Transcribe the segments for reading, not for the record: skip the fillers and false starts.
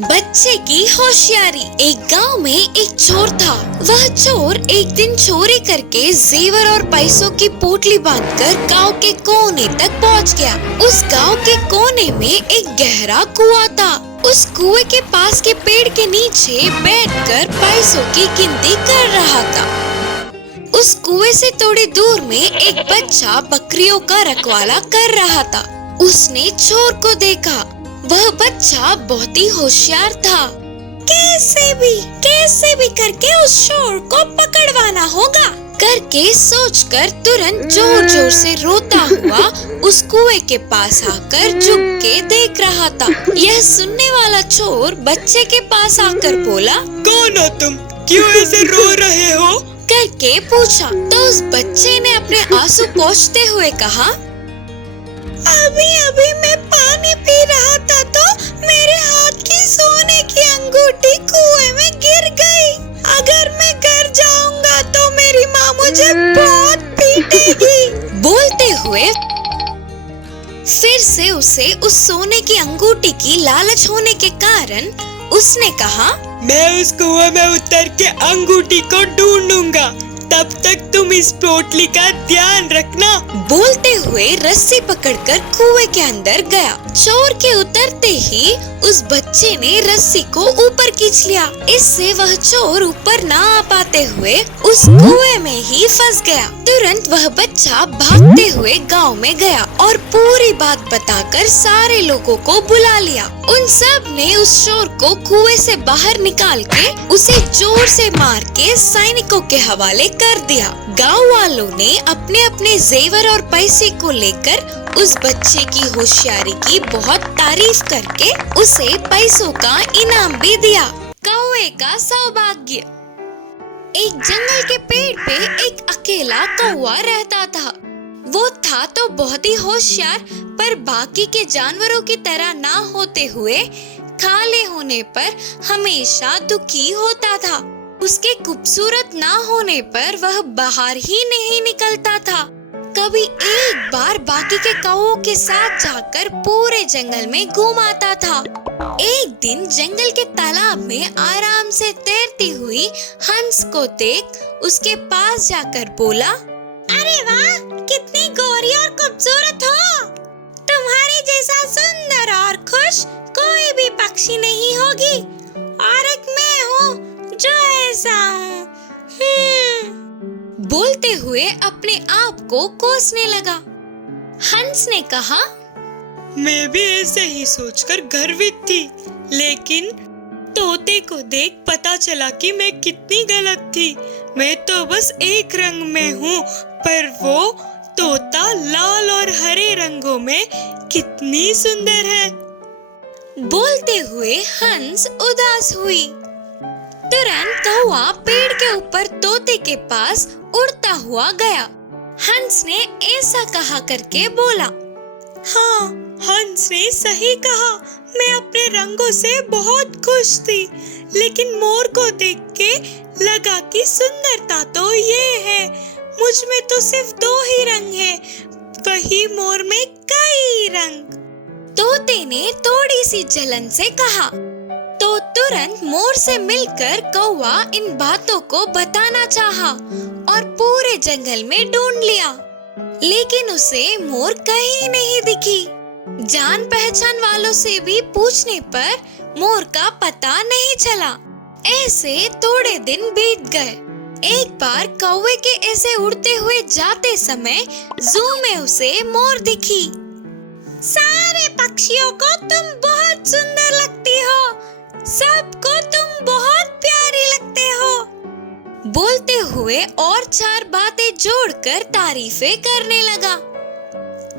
बच्चे की होशियारी। एक गांव में एक चोर था। वह चोर एक दिन चोरी करके जेवर और पैसों की पोटली बांधकर गांव के कोने तक पहुंच गया। उस गांव के कोने में एक गहरा कुआं था। उस कुएं के पास के पेड़ के नीचे बैठकर पैसों की गिनती कर रहा था। उस कुएं से थोड़ी दूर में एक बच्चा बकरियों का रखवाला कर रहा था। उसने चोर को देखा। वह बच्चा बहुत ही होशियार था। कैसे भी करके उस चोर को पकड़वाना होगा करके सोचकर तुरंत जोर जोर से रोता हुआ उस कुएं के पास आकर झुक के देख रहा था। यह सुनने वाला चोर बच्चे के पास आकर बोला, कौन हो तुम? क्यों ऐसे रो रहे हो? करके पूछा। तो उस बच्चे ने अपने आंसू पोंछते हुए कहा, अभी मैं पानी पी रहा था तो मेरे हाथ की सोने की अंगूठी कुएं में गिर गई। अगर मैं घर जाऊंगा तो मेरी माँ मुझे बहुत पीटेगी। बोलते हुए फिर से उसे उस सोने की अंगूठी की लालच होने के कारण उसने कहा, मैं उस कुएं में उतर के अंगूठी को ढूंढूंगा, तब तक तुम इस पोटली का ध्यान रखना। बोलते हुए रस्सी पकड़कर कुएं के अंदर गया। चोर के उतरते ही उस बच्चे ने रस्सी को ऊपर खींच लिया। इससे वह चोर ऊपर ना आ पाते हुए उस कुएं में ही फंस गया। तुरंत वह बच्चा भागते हुए गांव में गया और पूरी बात बताकर सारे लोगों को बुला लिया। उन सब ने उस चोर को कुएं से बाहर निकाल के उसे जोर से मार के सैनिकों के हवाले कर दिया। गांव वालों ने अपने अपने जेवर और पैसे को लेकर उस बच्चे की होशियारी की बहुत तारीफ करके उसे पैसों का इनाम भी दिया। कौवे का सौभाग्य। एक जंगल के पेड़ पे एक अकेला कौवा रहता था। वो था तो बहुत ही होशियार, पर बाकी के जानवरों की तरह ना होते हुए काले होने पर हमेशा दुखी होता था। उसके खूबसूरत ना होने पर वह बाहर ही नहीं निकलता था। कभी एक बार बाकी के कौवों के साथ जाकर पूरे जंगल में घूम आता था। एक दिन जंगल के तालाब में आराम से तैरती हुई हंस को देख उसके पास जाकर बोला, अरे वाह, कितनी गोरी और खूबसूरत हो। तुम्हारे जैसा सुंदर और खुश कोई भी पक्षी नहीं होगी, और एक मैं हूँ जो ऐसा हूँ। बोलते हुए अपने आप को कोसने लगा। हंस ने कहा, मैं भी ऐसे ही सोचकर गर्वित थी, लेकिन तोते को देख पता चला कि मैं कितनी गलत थी। मैं तो बस एक रंग में हूँ, पर वो तोता लाल और हरे रंगों में कितनी सुंदर है। बोलते हुए हंस उदास हुई। तुरंत कौवा पेड़ के ऊपर तोते के पास उड़ता हुआ गया। हंस ने ऐसा कहा करके बोला, हाँ, हंस ने सही कहा। मैं अपने रंगों से बहुत खुश थी, लेकिन मोर को देख के लगा कि सुंदरता तो ये है। मुझ में तो सिर्फ 2 ही रंग है, वही मोर में कई रंग। तोते ने थोड़ी सी जलन से कहा। तो तुरंत मोर से मिलकर कौवा इन बातों को बताना चाहा और पूरे जंगल में ढूंढ लिया, लेकिन उसे मोर कहीं नहीं दिखी। जान पहचान वालों से भी पूछने पर मोर का पता नहीं चला। ऐसे थोड़े दिन बीत गए। एक बार कौवे के ऐसे उड़ते हुए जाते समय जू में उसे मोर दिखी। सारे पक्षियों को तुम बहुत सुंदर लगती हो, सबको तुम बहुत प्यारी लगते हो। बोलते हुए और 4 बातें जोड़कर तारीफें करने लगा।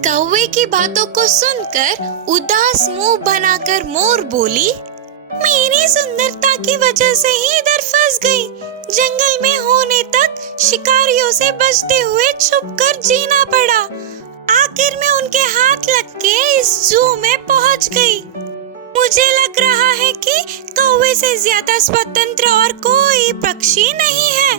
कौवे की बातों को सुनकर उदास मुंह बनाकर मोर बोली, मेरी सुंदरता की वजह से ही इधर फंस गई। जंगल में होने तक शिकारियों से बचते हुए छुपकर जीना पड़ा। आखिर में उनके हाथ लग के इस जू में पहुंच गई। मुझे लग रहा है कि कौवे से ज्यादा स्वतंत्र और कोई पक्षी नहीं है।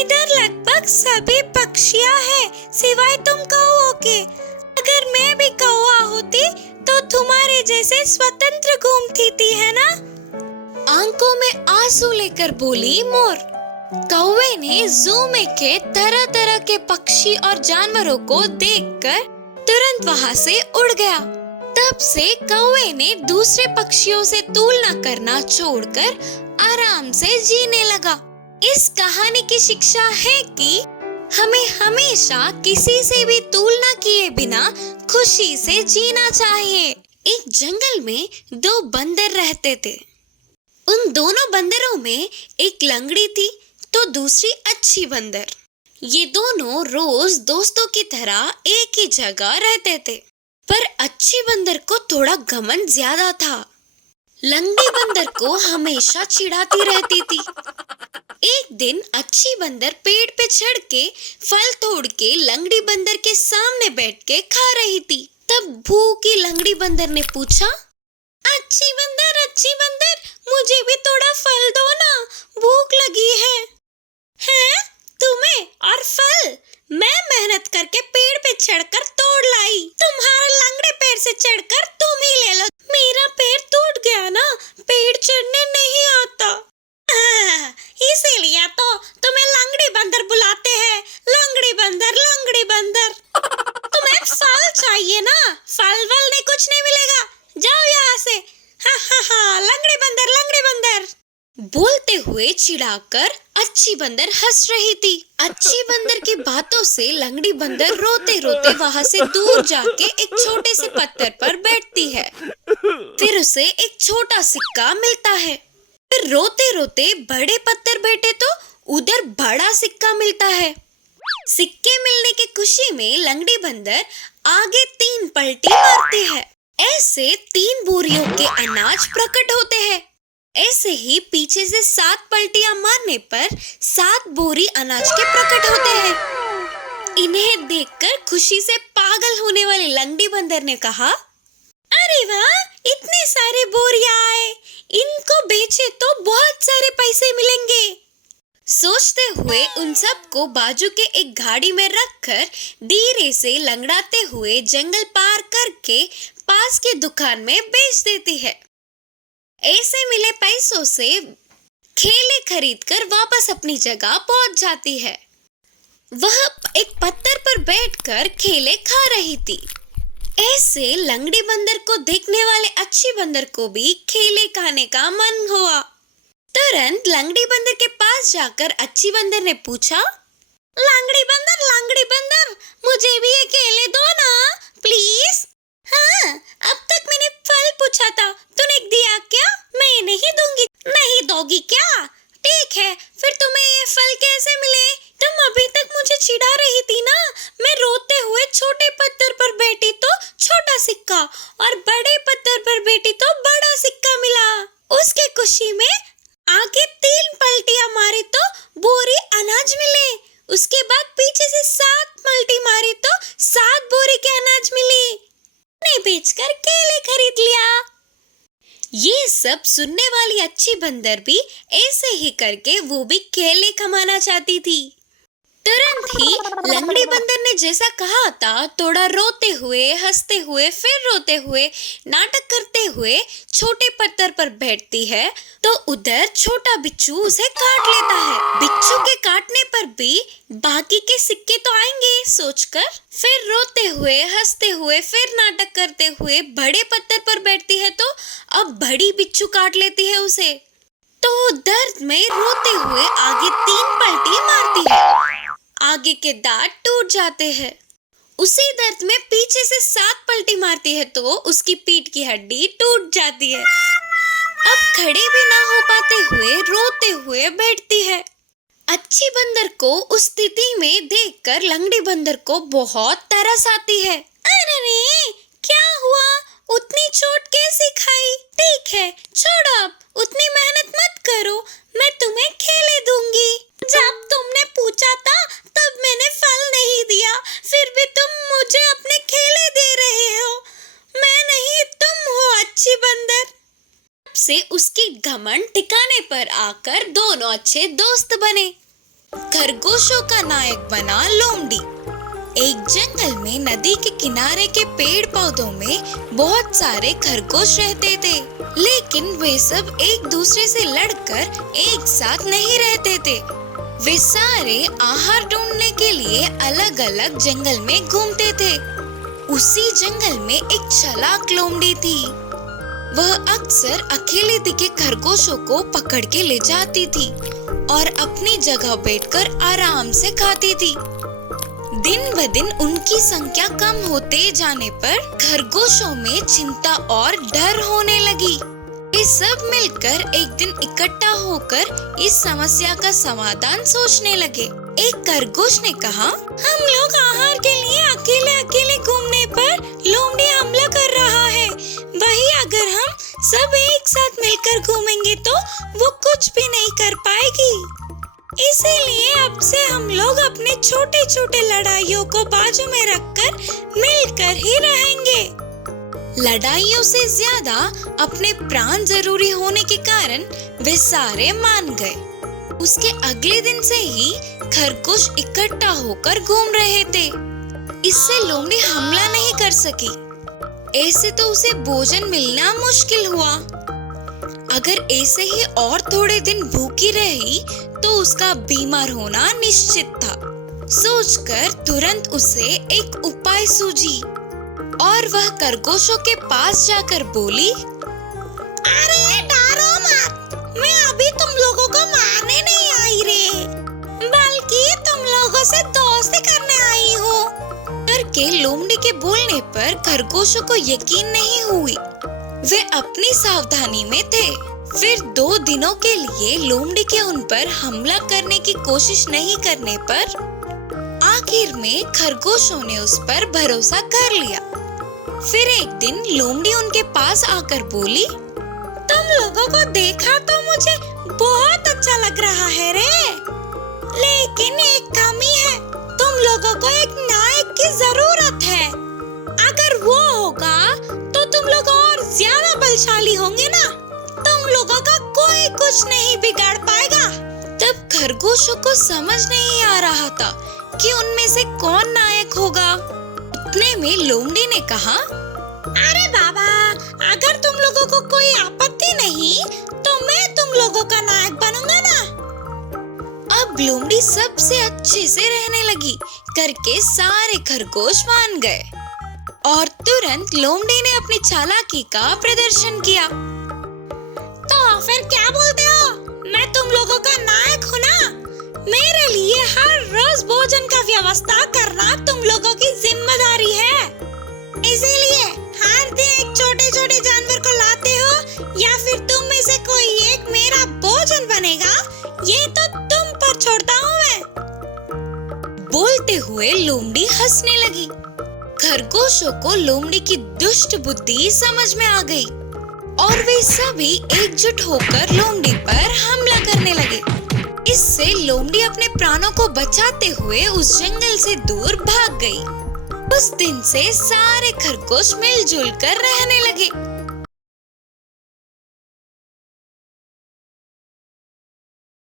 इधर लगभग सभी पक्षियां हैं, सिवाय तुम कौवों के। अगर मैं भी कौवा होती तो तुम्हारे जैसे स्वतंत्र घूमती थी, है ना? आंखों में आंसू लेकर बोली मोर। कौवे ने जू में के तरह तरह के पक्षी और जानवरों को देखकर तुरंत वहाँ से उड़ गया। तब से कौवे ने दूसरे पक्षियों से तुलना करना छोड़कर आराम से जीने लगा। इस कहानी की शिक्षा है कि हमें हमेशा किसी से भी तुलना किए बिना खुशी से जीना चाहिए। एक जंगल में दो बंदर रहते थे। उन दोनों बंदरों में एक लंगड़ी थी तो दूसरी अच्छी बंदर। ये दोनों रोज दोस्तों की तरह एक ही जगह रहते थे, पर अच्छी बंदर को थोड़ा घमंड ज्यादा था। लंगड़ी बंदर को हमेशा चिढ़ाती रहती थी। एक दिन अच्छी बंदर पेड़ पे चढ़ के फल तोड़ के लंगड़ी बंदर के सामने बैठ के खा रही थी। तब भूखी लंगड़ी बंदर ने पूछा, अच्छी बंदर, मुझे भी थोड़ा फल दो ना, भूख लगी है। हैं? तुम्हें और फल? मैं मेहनत करके पेड़ पे चढ़कर तोड़ लाई, तुम्हारा लंगड़े पेड़ से चढ़कर तुम ही ले लो। मेरा पैर टूट गया ना, पेड़ चढ़ने नहीं आता। इसीलिए तो तुम्हें लंगड़ी बंदर बुलाते हैं। लंगड़ी बंदर तुम्हें फल चाहिए ना, फल वल नहीं, कुछ नहीं मिलेगा, जाओ यहाँ से। हा लंगड़ी बंदर बोलते हुए चिढ़ाकर अच्छी बंदर हंस रही थी। अच्छी बंदर की बातों से लंगड़ी बंदर रोते रोते वहाँ से दूर जाके एक छोटे से पत्थर पर बैठती है। फिर उसे एक छोटा सिक्का मिलता है। फिर रोते रोते बड़े पत्थर बैठे तो उधर बड़ा सिक्का मिलता है। सिक्के मिलने की खुशी में लंगड़ी बंदर आगे 3 पलटी मारती है। ऐसे 3 बोरियों के अनाज प्रकट होते हैं। ऐसे ही पीछे से 7 पलटियां मारने पर 7 बोरी अनाज के प्रकट होते हैं। इन्हें देखकर खुशी से पागल होने वाले लंगड़ी बंदर ने कहा, अरे वाह, इतने सारे बोरियां आए, इनको बेचे तो बहुत सारे पैसे मिलेंगे। सोचते हुए उन सबको बाजू के एक गाड़ी में रखकर धीरे से लंगड़ाते हुए जंगल पार करके पास के दुकान में बेच देती है। ऐसे मिले पैसों से खेले खरीदकर वापस अपनी जगह पहुंच जाती है। वह एक पत्थर पर बैठकर खेले खा रही थी। ऐसे लंगड़ी बंदर को देखने वाले अच्छी बंदर को भी खेले खाने का मन हुआ। तुरंत लंगड़ी बंदर के पास जाकर अच्छी बंदर ने पूछा, लंगड़ी बंदर, मुझे भी ये केले दो ना, प्लीज। हाँ, अब तक मैंने फल पूछा था, तूने दिया क्या? मैं नहीं दूंगी। नहीं दोगी क्या? ठीक है, फिर तुम्हें ये फल कैसे मिले? तुम अभी तक मुझे चिढ़ा रही थी ना। मैं रोते हुए छोटे पत्थर पर बैठी तो छोटा सिक्का, और बड़े पत्थर पर बैठी तो बड़ा सिक्का मिला। उसकी खुशी में आगे 3 पलटियां मारी तो बोरी अनाज मिले। उसके बाद पीछे से 7 पलटी मारी तो 7 बोरी के अनाज मिले। ने बेचकर केले खरीद लिया। ये सब सुनने वाली अच्छी बंदर भी ऐसे ही करके वो भी केले कमाना चाहती थी। तुरंत ही लंगड़ी बंदर ने जैसा कहा था, थोड़ा रोते हुए, हंसते हुए, फिर रोते हुए, नाटक करते हुए छोटे पत्थर पर बैठती है तो उधर छोटा बिच्छू उसे काट लेता है। बिच्छू के काटने पर भी बाकी के सिक्के तो आएंगे सोचकर फिर रोते हुए, हंसते हुए, फिर नाटक करते हुए बड़े पत्थर पर बैठती है तो अब बड़ी बिच्छू काट लेती है उसे। तो दर्द में रोते हुए आगे 3 पलटी मारती है। आगे के दांत टूट जाते हैं। उसी दर्द में पीछे से 7 पलटी मारती है तो उसकी पीठ की हड्डी टूट जाती है। अब खड़े भी ना हो पाते हुए रोते हुए बैठती है। अच्छी बंदर को उस स्थिति में देखकर लंगड़ी बंदर को बहुत तरस आती है। अरे रे, क्या हुआ? उतनी चोट कैसे खाई? ठीक है, छोड़ो, अब उतनी मेहनत मत करो, मैं तुम्हें खेले दूंगी। जब तुमने पूछा था तब मैंने फल नहीं दिया, फिर भी तुम मुझे अपने खेले दे रहे हो। मैं नहीं, तुम हो अच्छी बंदर। तब से उसकी घमंड ठिकाने पर आकर दोनों अच्छे दोस्त बने। खरगोशों का नायक बना लोमड़ी। एक जंगल में नदी के किनारे के पेड़ पौधों में बहुत सारे खरगोश रहते थे, लेकिन लेकिन वे सब एक दूसरे से लड़कर एक साथ नहीं रहते थे। वे सारे आहार ढूंढने के लिए अलग अलग जंगल में घूमते थे। उसी जंगल में एक चालाक लोमड़ी थी। वह अक्सर अकेले दिखे खरगोशों को पकड़ के ले जाती थी और अपनी जगह बैठकर आराम से खाती थी। दिन ब दिन उनकी संख्या कम होते जाने पर खरगोशों में चिंता और डर होने लगी। वे सब मिलकर एक दिन इकट्ठा होकर इस समस्या का समाधान सोचने लगे। एक खरगोश ने कहा, हम लोग आहार के लिए अकेले अकेले घूमने पर लोमड़ी हमला कर रहा है। वही अगर हम सब एक साथ मिलकर घूमेंगे तो वो कुछ भी नहीं कर पाएगी। इसीलिए अब से हम लोग अपने छोटे छोटे लड़ाइयों को बाजू में रखकर मिलकर ही रहेंगे। लड़ाइयों से ज्यादा अपने प्राण जरूरी होने के कारण वे सारे मान गए। उसके अगले दिन से ही खरगोश इकट्ठा होकर घूम रहे थे। इससे लोमड़ी हमला नहीं कर सकी। ऐसे तो उसे भोजन मिलना मुश्किल हुआ। अगर ऐसे ही और थोड़े दिन भूखी रही तो उसका बीमार होना निश्चित था। सोचकर तुरंत उसे एक उपाय सूझी और वह खरगोशों के पास जाकर बोली, अरे डरो मत, मैं अभी तुम लोगों को मारने नहीं आई रे, बल्कि तुम लोगों से दोस्ती करने आई हूँ। करके लोमड़ी के बोलने पर खरगोशों को यकीन नहीं हुई। वे अपनी सावधानी में थे। फिर 2 दिनों के लिए लोमड़ी के उन पर हमला करने की कोशिश नहीं करने पर आखिर में खरगोशों ने उस पर भरोसा कर लिया। फिर एक दिन लोमड़ी उनके पास आकर बोली, तुम लोगों को देखा तो मुझे बहुत अच्छा लग रहा है रे, लेकिन एक कमी है। तुम लोगों को एक नायक की जरूरत है। अगर वो होगा तो तुम लोग और ज्यादा बलशाली होंगे ना। तुम लोगों का कोई कुछ नहीं बिगाड़ पाएगा। तब खरगोशों को समझ नहीं आ रहा था कि उनमें से कौन नायक होगा। उतने में लोमड़ी ने कहा, अरे बाबा, अगर तुम लोगों को कोई आपत्ति नहीं तो मैं तुम लोगों का नायक बनूंगा ना। अब लोमड़ी सबसे अच्छे से रहने लगी करके सारे खरगोश मान गए और तुरंत लोमड़ी ने अपनी चालाकी का प्रदर्शन किया। तो फिर क्या बोलते हो? मैं तुम लोगों का नायक हूँ ना। मेरे लिए हर रोज भोजन का व्यवस्था करना तुम लोगों की जिम्मेदारी है। इसीलिए हर दिन एक छोटे छोटे जानवर को लाते हो या फिर तुम में से कोई एक मेरा भोजन बनेगा, ये तो तुम पर छोड़ता हूँ मैं। बोलते हुए लोमड़ी हंसने लगी। खरगोशों को लोमड़ी की दुष्ट बुद्धि समझ में आ गई और वे सभी एकजुट होकर लोमड़ी पर हमला करने लगे। इससे लोमड़ी अपने प्राणों को बचाते हुए उस जंगल से दूर भाग गई। उस दिन से सारे खरगोश मिलजुल कर रहने लगे।